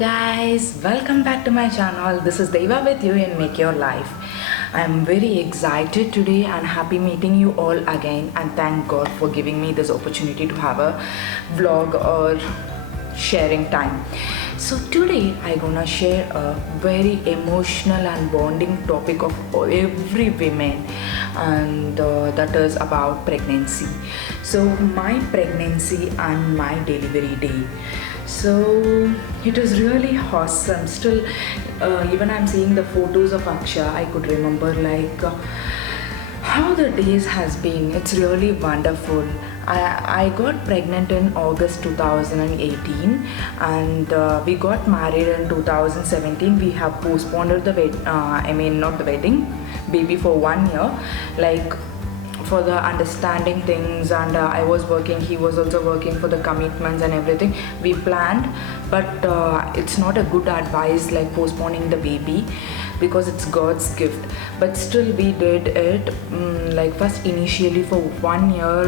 guys, welcome back to my channel. This is Deva with you in Make Your Life. I am very excited today and happy meeting you all again, and thank God for giving me this opportunity to have a vlog or sharing time. So today I gonna share a very emotional and bonding topic of every woman, and that is about pregnancy. So my pregnancy and my delivery day. So it was really awesome. Still, even I'm seeing the photos of Aksha, I could remember how the days has been. It's really wonderful. I got pregnant in August 2018, and we got married in 2017. We have postponed not the wedding, baby for 1 year, for the understanding things, and I was working, he was also working, for the commitments and everything we planned. But it's not a good advice like postponing the baby, because it's God's gift. But still we did it. First initially for 1 year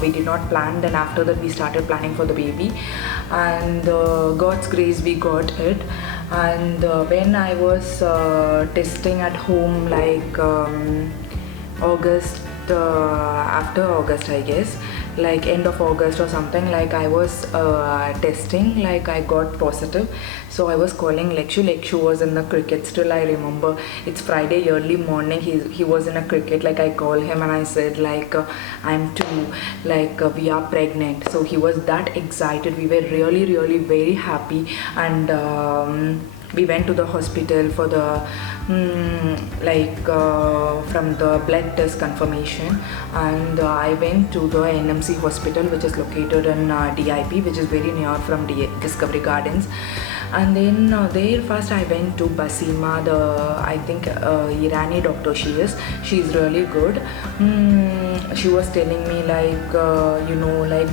we did not plan, then after that we started planning for the baby, and God's grace we got it. And when I was testing at home, August, after August, I guess, end of August or something, I was testing, I got positive. So I was calling Lekshu was in the cricket. Still I remember, it's Friday early morning, he was in a cricket. I called him and I said I'm too, we are pregnant. So he was that excited. We were really very happy, and we went to the hospital for the from the blood test confirmation, and I went to the NMC hospital, which is located in DIP, which is very near from Discovery Gardens. And then there first I went to Basima, I think Irani doctor she's really good. She was telling me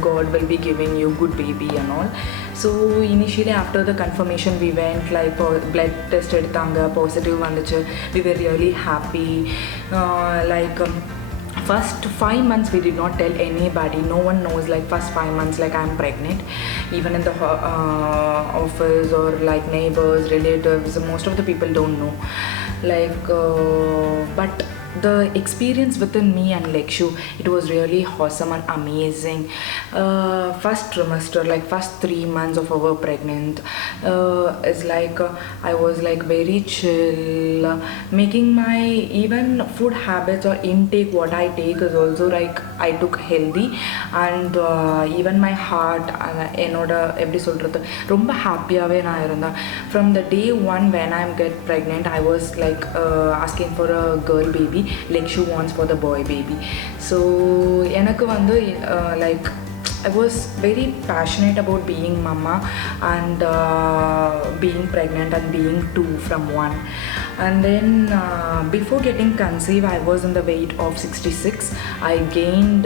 God will be giving you good baby and all. So initially after the confirmation we went blood test edutanga, positive vanduchu. We were really happy. First 5 months we did not tell anybody. No one knows, first 5 months I'm pregnant. Even in the office or neighbors, relatives, most of the people don't know. But the experience within me and Lekshu, it was really awesome and amazing. First trimester, first 3 months of our pregnant, is I was very chill. Making my even food habits or intake, what I take is also I took healthy, and even my heart என்னோட எப்படி சொல்றது ரொம்ப ஹாப்பியாவே நான் இருந்தேன். From the day one when I get pregnant, I was asking for a girl baby. Lekshu wants for the boy baby. So எனக்கு வந்து I was very passionate about being mama, and being pregnant and being two from one. And then before getting conceived, I was in the weight of 66. I gained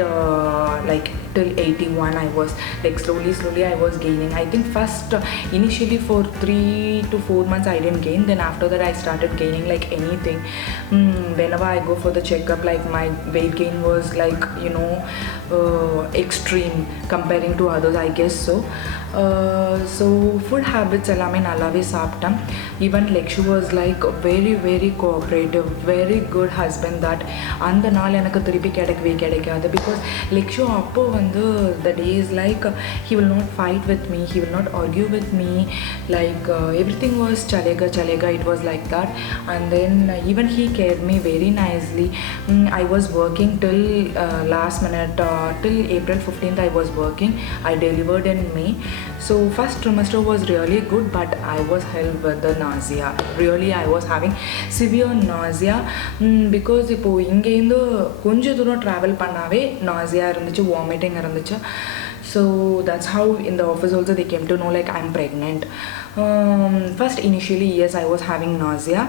till 81. I was slowly I was gaining. I think first initially for 3 to 4 months I didn't gain. Then after that I started gaining anything. Whenever I go for the checkup, my weight gain was extreme comparing to others, I guess so. So food habits ellame nallave saaptam. Even Lekshu was very cooperative, very good husband. That அந்த நாள் எனக்கு திருப்பி கிடைக்காது, because Lekshu அப்போ வந்து the days he will not fight with me, he will not argue with me, everything was chalega, it was like that. And then even he cared me very nicely. I was working till last minute, till April 15th I was working. I delivered in May. So first trimester was really good, but I was held with the nausea. Really I was having severe nausea, because இப்போ இங்கேருந்து கொஞ்சம் தூரம் ட்ராவல் பண்ணாவே nausea இருந்துச்சு, vomiting இருந்துச்சு. So that's how in the office also they came to know I'm pregnant. First initially, yes, I was having nausea,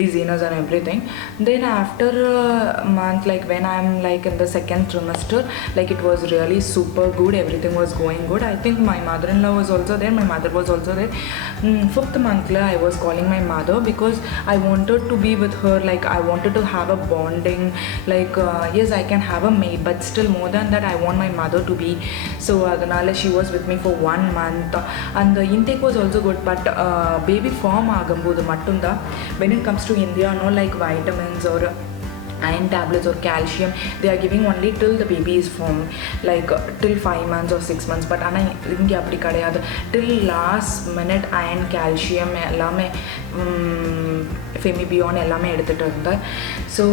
dizziness and everything. Then after a month, when I'm in the second trimester, it was really super good. Everything was going good. I think my mother-in-law was also there, my mother was also there. Fifth month I was calling my mother, because I wanted to be with her. I wanted to have a bonding. Yes, I can have a maid, but still more than that I want my mother to be. So adanale she was with me for 1 month, and the intake was also good. but baby form ஆகும்போது மட்டும்தான் when it comes to India, no like vitamins or iron tablets or calcium, they are giving only till the baby is formed, like till 5 months or 6 months. But ஆனால் இங்கே அப்படி கிடையாது, till last minute iron calcium எல்லாமே ஃபெமிபியான் எல்லாமே எடுத்துகிட்டு இருந்தேன். So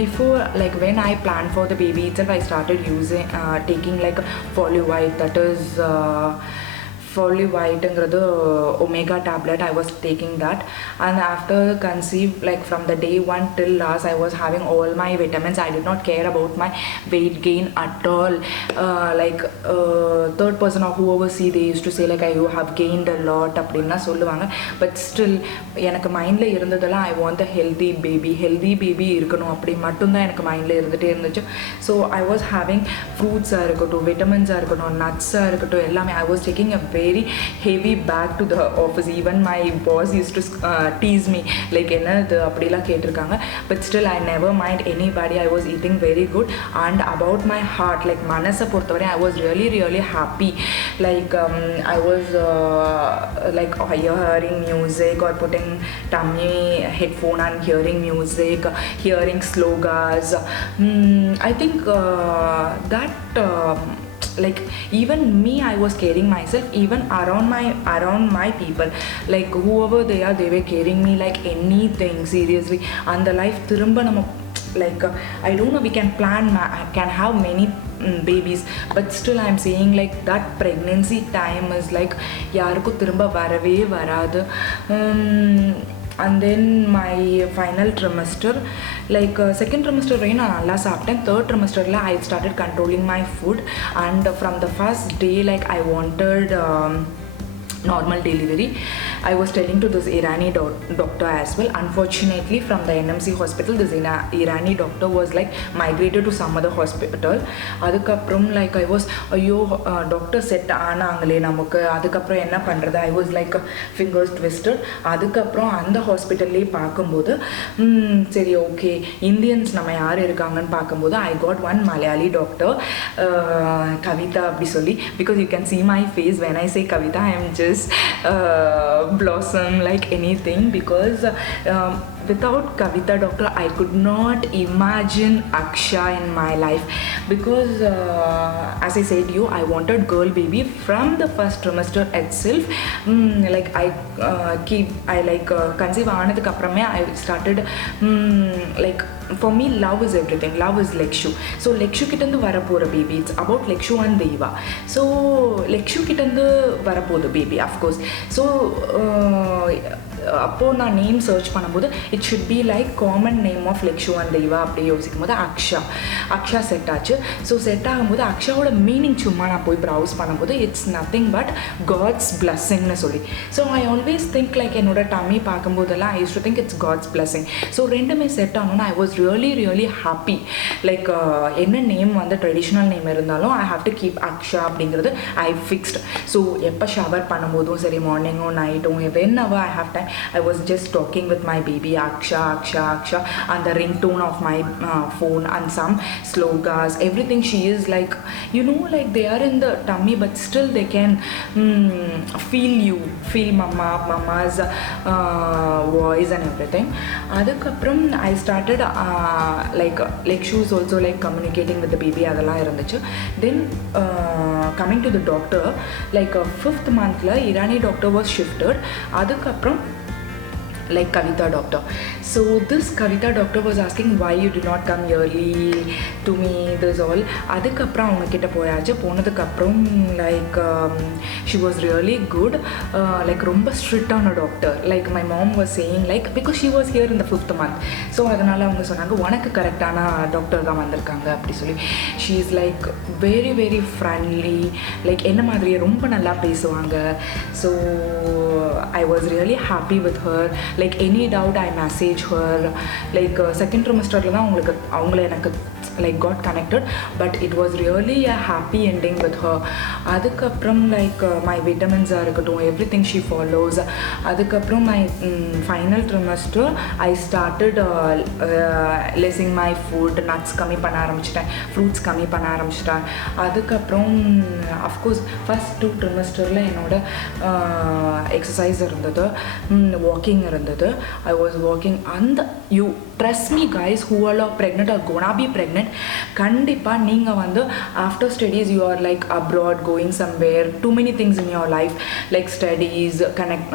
before, like when I planned for the baby itself, I started using taking like Foliwhite, that is Foliwhite omega tablet. I was taking that, and after conceived, like from the day 1 till last, I was having all my vitamins. I did not care about my weight gain at all. Like third person or whoever see, they used to say like you have gained a lot அப்படின்னா சொல்லுவாங்க. But still எனக்கு மைண்டில் இருந்ததெல்லாம் I want a healthy baby இருக்கணும் அப்படி மட்டும்தான் எனக்கு மைண்டில் இருந்துகிட்டே இருந்துச்சு. ஸோ I was having ஃப்ரூட்ஸாக இருக்கட்டும், விட்டமின்ஸாக இருக்கட்டும், நட்ஸாக இருக்கட்டும், எல்லாமே I was taking a very heavy bag to the office. Even my boss used to tease me like என்னது அப்படிலாம் கேட்டிருக்காங்க. But still I never mind anybody. I was eating very good. And about my heart, like மனசை பொறுத்தவரை I was really happy. Like I was like hearing music or putting tummy headphone and hearing music, hearing slogas. I think that like even me, I was caring myself, even around my people, like whoever they are, they were caring me like anything, seriously. And the life thirumba nama, like I don't know, we can plan, can have many babies, but still I'm saying like that pregnancy time is like yarukku thirumba varave varadu. And then my final trimester, like second trimester நான் நல்லா சாப்பிட்டேன். third trimesterல I started controlling my food, and from the first day like I wanted normal delivery. I was telling to this Irani doctor as well. Unfortunately, from the NMC hospital, this Irani doctor was like migrated to some other hospital. Adukapram like I was doctor set aanangale namakku, adukapram enna pandrathu, I was like fingers twisted. Adukapram and the hospital le paakumbodhu seri okay Indians nama yaar irukanga nu paakumbodhu I got one Malayali doctor, Kavita abdi solli, because you can see my face when I say Kavita, I am just blossom like anything, because without Kavita doctor I could not imagine Aksha in my life, because as I said you, I wanted girl baby from the first trimester itself. Like I like conceive aanadhukku apprame I started like for me love is everything, love is Lekshu. So Lekshu kittandu varapora baby, it's about Lekshu and Deva. So Lekshu kittandu varapodhu baby, of course. So அப்போ நான் name search பண்ணும்போது it should be like common name of Lekshu and Deiva அப்படி யோசிக்கும் போது Aksha set ஆச்சு. So set ஆகும்போது அக்ஷாவோட meaning சும்மா நான் போய் ப்ரௌஸ் பண்ணும்போது இட்ஸ் நத்திங் பட் காட்ஸ் பிளஸ்ஸிங்னு சொல்லி. So I always think like என்னோட டம்மி பார்க்கும்போதெல்லாம் I use to think it's God's blessing. So ரெண்டுமே செட் ஆகணும்னா I was really happy. Like என்ன நேம் வந்து ட்ரெடிஷ்னல் நேம் இருந்தாலும் I have to keep Aqsa அப்படிங்கிறது ஐ ஃபிக்ஸ்ட். ஸோ எப்போ ஷவர் பண்ணும்போதும் சரி, மார்னிங்கும் நைட்டும் whenever I have time, I was just talking with my baby Aksha and the ringtone of my phone and some slogas, everything. She is like, you know, like they are in the tummy but still they can feel mama's voice and everything. Adukapram I started like Lekshu is also like communicating with the baby, adala irunduchu. Then coming to the doctor, like 5th month la Irani doctor was shifted. Adukapram like Kavita doctor. So this Kavita doctor was asking why you did not come yearly to me, this all. Adukapram avanga kitta poyachu. Ponadukapram like she was really good, like romba strict on a doctor. Like my mom was saying, like because she was here in the 5th month, so adanal avanga sonanga unakku correct ana doctor da vandirukanga appdi solli. She is like very friendly, like enna madriye romba nalla pesuvanga. So I was really happy with her. Like any doubt I message her. Like second trimesterல தான் அவங்கள எனக்கு like got connected, but it was really a happy ending with her. Adukapram like my vitamins are irukattum, everything she follows. Adukapram my final trimester I started lessing my food, nuts kami panna aarambichitta, fruits kami panna aarambichitta. Adukapram of course first 2 trimester la enoda exercise irundhathu, walking irundhathu. I was walking, and you trust me guys, who all are pregnant or gonna be pregnant, kandipa neenga vandu after studies you are like abroad, going somewhere, too many things in your life like studies, connect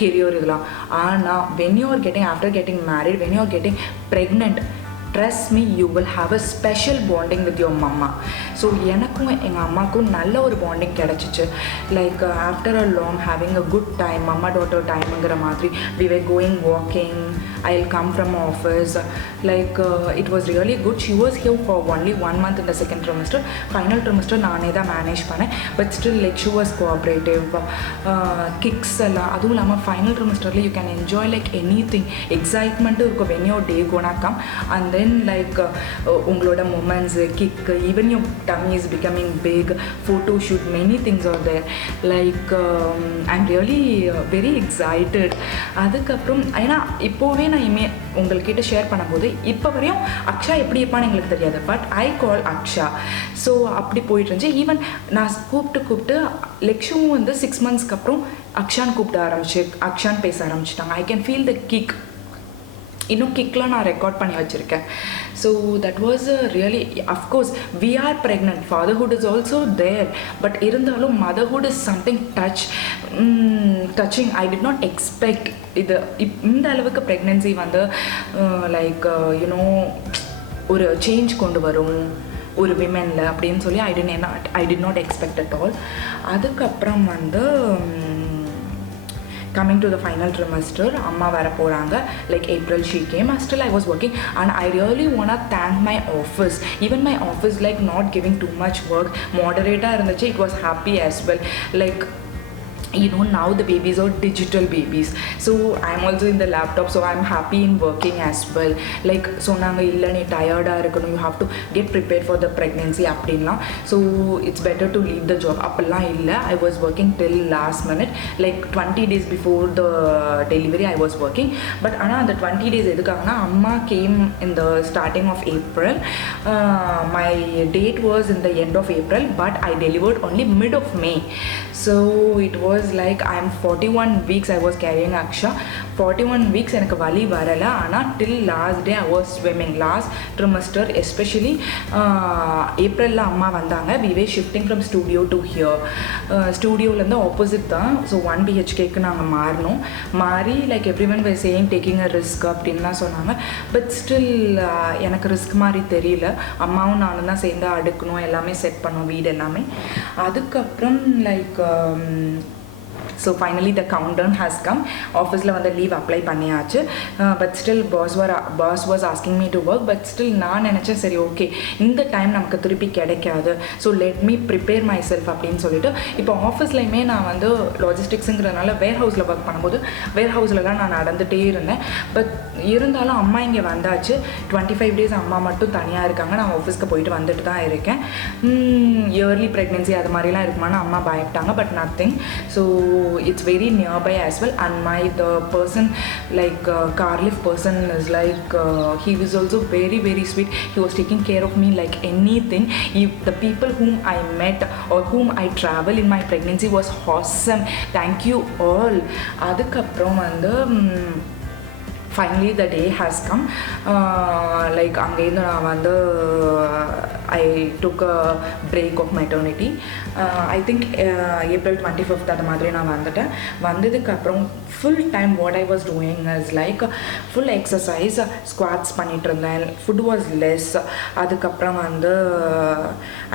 career idla. Ana when you are getting, after getting married, when you are getting pregnant, trust me, you will have a special bonding with your mama. So enakkum enga ammakku nalla or bonding kedachichu, like after a long having a good time, mama daughter time ngra madri, we were going walking. I'll come from office, like it was really good. She was here for only 1 month in the second trimester. Final trimester naane da manage panne, but still like she was cooperative. Kicks alla adu illama final trimester la you can enjoy like anything, excitement irukku when your day gonna come, and then like ungaloda moments, kick, even your tummy is becoming big, photo shoot, many things are there. Like I'm really very excited. Adukapram ஏன்னா இப்போவே நான் உங்கள்கிட்ட ஷேர் பண்ணும்போது இப்போ வரையும் அக்ஷா எப்படி இருப்பான்னு எங்களுக்கு தெரியாது, பட் ஐ கால் அக்ஷா. ஸோ அப்படி போயிட்டு இருந்துச்சு. ஈவன் நான் கூப்பிட்டு லெக்ஷுவும் வந்து 6 monthsக்கு அப்புறம் அக்ஷான்னு கூப்பிட ஆரம்பிச்சு, அக்ஷான்னு பேச ஆரம்பிச்சிட்டாங்க. I can feel the kick. இன்னும் கிக்லாம் நான் ரெக்கார்ட் பண்ணி வச்சுருக்கேன். So that was really, of course we are pregnant, fatherhood is also there, but இருந்தாலும் motherhood is something touching. I did not expect இது இந்த அளவுக்கு ப்ரெக்னென்சி வந்து லைக் யூனோ ஒரு சேஞ்ச் கொண்டு வரும் ஒரு விமெனில் அப்படின்னு சொல்லி ஐ did not expect at all. அதுக்கப்புறம் வந்து coming to the final trimester, amma vara poranga, like April she came, and still I was working, and I really want to thank my office. Even my office like not giving too much work, moderator irundachu, it was happy as well. Like you know, now the babies are digital babies, so I'm also in the laptop, so I'm happy in working as well. Like so naanga illa nee tired ah irukonu, you have to get prepared for the pregnancy appadina, so it's better to leave the job appalla illa. I was working till last minute, like 20 days before the delivery I was working. But ana the 20 days edukanga amma came in the starting of April. My date was in the end of April, but I delivered only mid of May. So it was like I'm 41 weeks I was carrying Aksha. 41 weeks எனக்கு வலி வரல, ஆனால் till last day I was swimming. Last trimester especially ஏப்ரலில் அம்மா வந்தாங்க. we were shifting from studio to here. ஸ்டூடியோலேருந்து opposite தான், so 1 BHKக்கு நாங்கள் மாறினோம். மாறி like every one why saying taking a risk அப்படின்லாம் சொன்னாங்க. பட் ஸ்டில் எனக்கு ரிஸ்க் மாதிரி தெரியல. அம்மாவும் நானும் தான் சேர்ந்து அடுக்கணும், எல்லாமே செட் பண்ணோம், வீடு எல்லாமே. அதுக்கப்புறம் like so finally the countdown has come. Office la vanda leave apply பண்ணியாச்சு. But still boss was asking me to work, but still நான் நினைச்சேன் சரி ஓகே இந்த டைம் நமக்கு திருப்பி கிடைக்காது, so let me prepare myself அப்படின்னு சொல்லிட்டு இப்போ ஆஃபீஸ்லையுமே நான் வந்து லாஜிஸ்டிக்ஸுங்கிறதுனால வேர் ஹவுஸில் ஒர்க் பண்ணும்போது வேர் ஹவுஸ்லலாம் நான் நடந்துகிட்டே இருந்தேன். பட் இருந்தாலும் அம்மா இங்கே வந்தாச்சு. 25 days அம்மா மட்டும் தனியாக இருக்காங்க, நான் ஆஃபீஸ்க்கு போயிட்டு வந்துட்டு தான் இருக்கேன். இயர்லி ப்ரெக்னென்சி அது மாதிரிலாம் இருக்குமான்னு அம்மா பயப்பட்டாங்க, but nothing. So it's very nearby as well, and the person like car lift person is like he was also very very sweet. He was taking care of me like anything. The people whom I met or whom I travel in my pregnancy was awesome. Thank you all. Adukapram வந்து finally the day has come. Like அங்கேருந்து நான் வந்து I took a break of maternity. I think April 25th அது மாதிரி நான் வந்துட்டேன். வந்ததுக்கப்புறம் full time what I was doing is like full exercise, squats பண்ணிட்டு இருந்தேன். Food was less. அதுக்கப்புறம் வந்து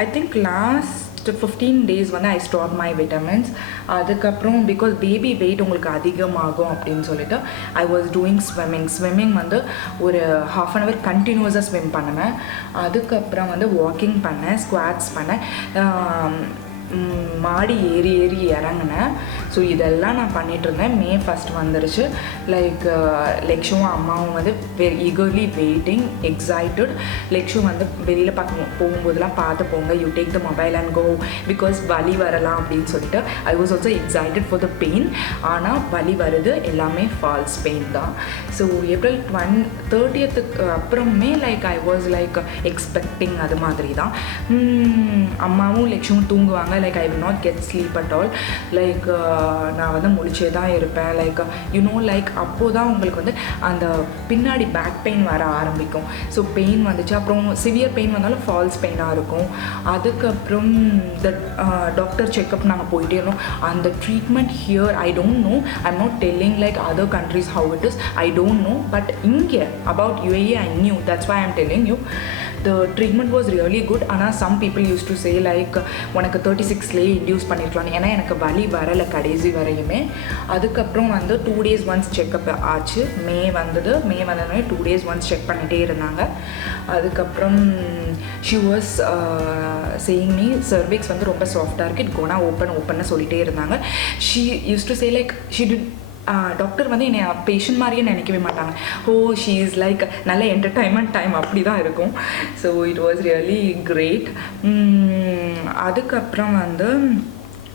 I think last 15 days வந்து I stopped my vitamins. அதுக்கப்புறம் பிகாஸ் பேபி வெயிட் உங்களுக்கு அதிகமாகும் அப்படின்னு சொல்லிட்டு I was doing swimming வந்து ஒரு half an hour கண்டினியூஸாக ஸ்விம் பண்ணுவேன். அதுக்கப்புறம் வந்து வாக்கிங் பண்ணேன், ஸ்குவாட்ஸ் பண்ணேன். மாடி ஏறி இறங்கினேன். ஸோ இதெல்லாம் நான் பண்ணிகிட்ருந்தேன். May 1 வந்துருச்சு. லைக் லெக்ஷுவும் அம்மாவும் வந்து very eagerly waiting, excited. Lekshu வந்து வெளியில் போகும்போதெல்லாம் பார்த்து போங்க, you take the mobile and go, because வலி வரலாம் அப்படின்னு சொல்லிட்டு. I was also excited for the pain. ஆனால் வலி வருது, எல்லாமே ஃபால்ஸ் பெயின் தான். ஸோ April 30th அப்புறமே like I was like expecting அது மாதிரி தான். அம்மாவும் லெக்ஷுவும் தூங்குவாங்க. Like I will not get sleep at all. Like நான் வந்து முழிச்சே தான் இருப்பேன். லைக் யூனோ லைக் அப்போது தான் உங்களுக்கு வந்து அந்த பின்னாடி பேக் பெயின் வர ஆரம்பிக்கும். ஸோ பெயின் வந்துச்சு. அப்புறம் சிவியர் பெயின் வந்தாலும் ஃபால்ஸ் பெயினாக இருக்கும். அதுக்கப்புறம் த டாக்டர் செக்கப் நாங்கள் போயிட்டே இருந்தோம். அந்த treatment here I don't know, I am not telling like other countries how it is, I don't know. But இங்கே about UAE I knew, that's why I am telling you. The treatment was really good. ஆனால் some people used to say like உனக்கு 36லேயே இன்டியூஸ் பண்ணியிருக்கலாம். ஏன்னா எனக்கு வலி வரலை கடைசி வரையுமே. அதுக்கப்புறம் வந்து 2 days once செக்கப் ஆச்சு. மே வந்ததுமே 2 days once செக் பண்ணிகிட்டே இருந்தாங்க. அதுக்கப்புறம் she was saying me cervix வந்து ரொம்ப சாஃப்டாக இருக்குது, it gonna open சொல்லிகிட்டே இருந்தாங்க. she used to say like she did. Doctor வந்து என்னை பேஷண்ட் மாதிரியே நினைக்கவே மாட்டாங்க. ஷீ இஸ் லைக் நல்ல என்டர்டைன்மெண்ட் டைம் அப்படி தான் இருக்கும். So it was really great. அதுக்கப்புறம் வந்து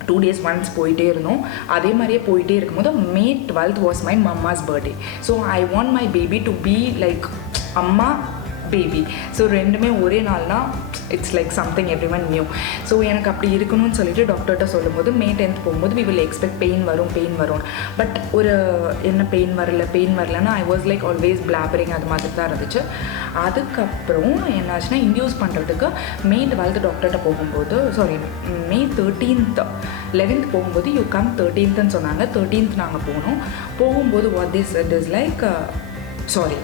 2 days once போயிட்டே இருந்தோம். அதே மாதிரியே போயிட்டே இருக்கும்போது May 12th was my mama's birthday. So I want my baby to be like அம்மா பேபி. ஸோ ரெண்டுமே ஒரே நாள்னா it's like something every one new. So எனக்கு அப்படி இருக்கணும்னு சொல்லிட்டு டாக்டர்கிட்ட சொல்லும்போது May 10th போகும்போது we will expect பெயின் வரும். பட் ஒரு என்ன பெயின் வரலன்னா ஐ வாஸ் லைக் ஆல்வேஸ் பிளாபரிங், அது மாதிரி தான் இருந்துச்சு. அதுக்கப்புறம் என்னாச்சுன்னா இன்டியூஸ் பண்ணுறதுக்கு May 12th டாக்டர்கிட்ட போகும்போது May 13th 11th போகும்போது யூ கம் 13th சொன்னாங்க. 13th நாங்கள் போகும்போது what this it is like sorry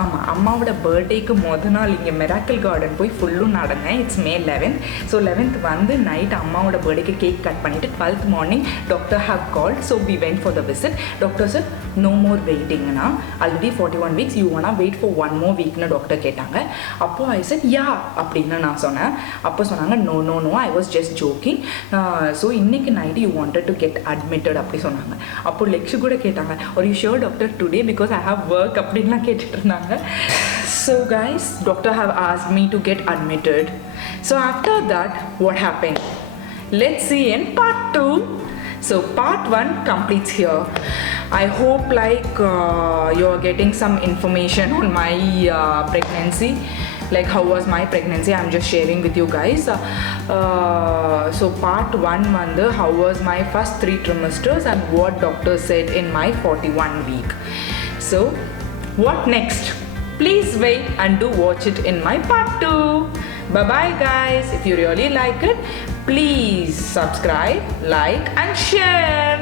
ஆமாம், அம்மாவோட பர்த்டேக்கு நாள் இங்கே மிராக்கிள் கார்டன் போய் ஃபுல்லும் நடந்தேன். It's May 11th. So 11th வந்து நைட் அம்மாவோட பர்த்டேக்கு கேக் கட் பண்ணிவிட்டு 12th morning doctor have called. So we went for the visit. Doctor sir no more வெயிட்டிங்னா, already 41 weeks, you wanna wait for 1 more weekனு doctor கேட்டாங்க. அப்போது ஐ செட் யா அப்படின்னு நான் சொன்னேன். அப்போ சொன்னாங்க no I was just joking. So இன்னைக்கு night you wanted to get admitted அப்படி சொன்னாங்க. அப்போது லெக்ஷு கூட கேட்டாங்க are you sure doctor today because I have work அப்படின்லாம் கேட்டுட்டு இருந்தாங்க. So guys, doctor have asked me to get admitted. So after that, what happened? Let's see in part 2. So part 1 completes here. I hope like you're getting some information on my pregnancy. Like how was my pregnancy, I'm just sharing with you guys. So part 1 வந்து how was my first 3 trimesters and what doctor said in my 41 week. So what next? Please wait and do watch it in my part 2. Bye bye guys. If you really like it, please subscribe, like and share.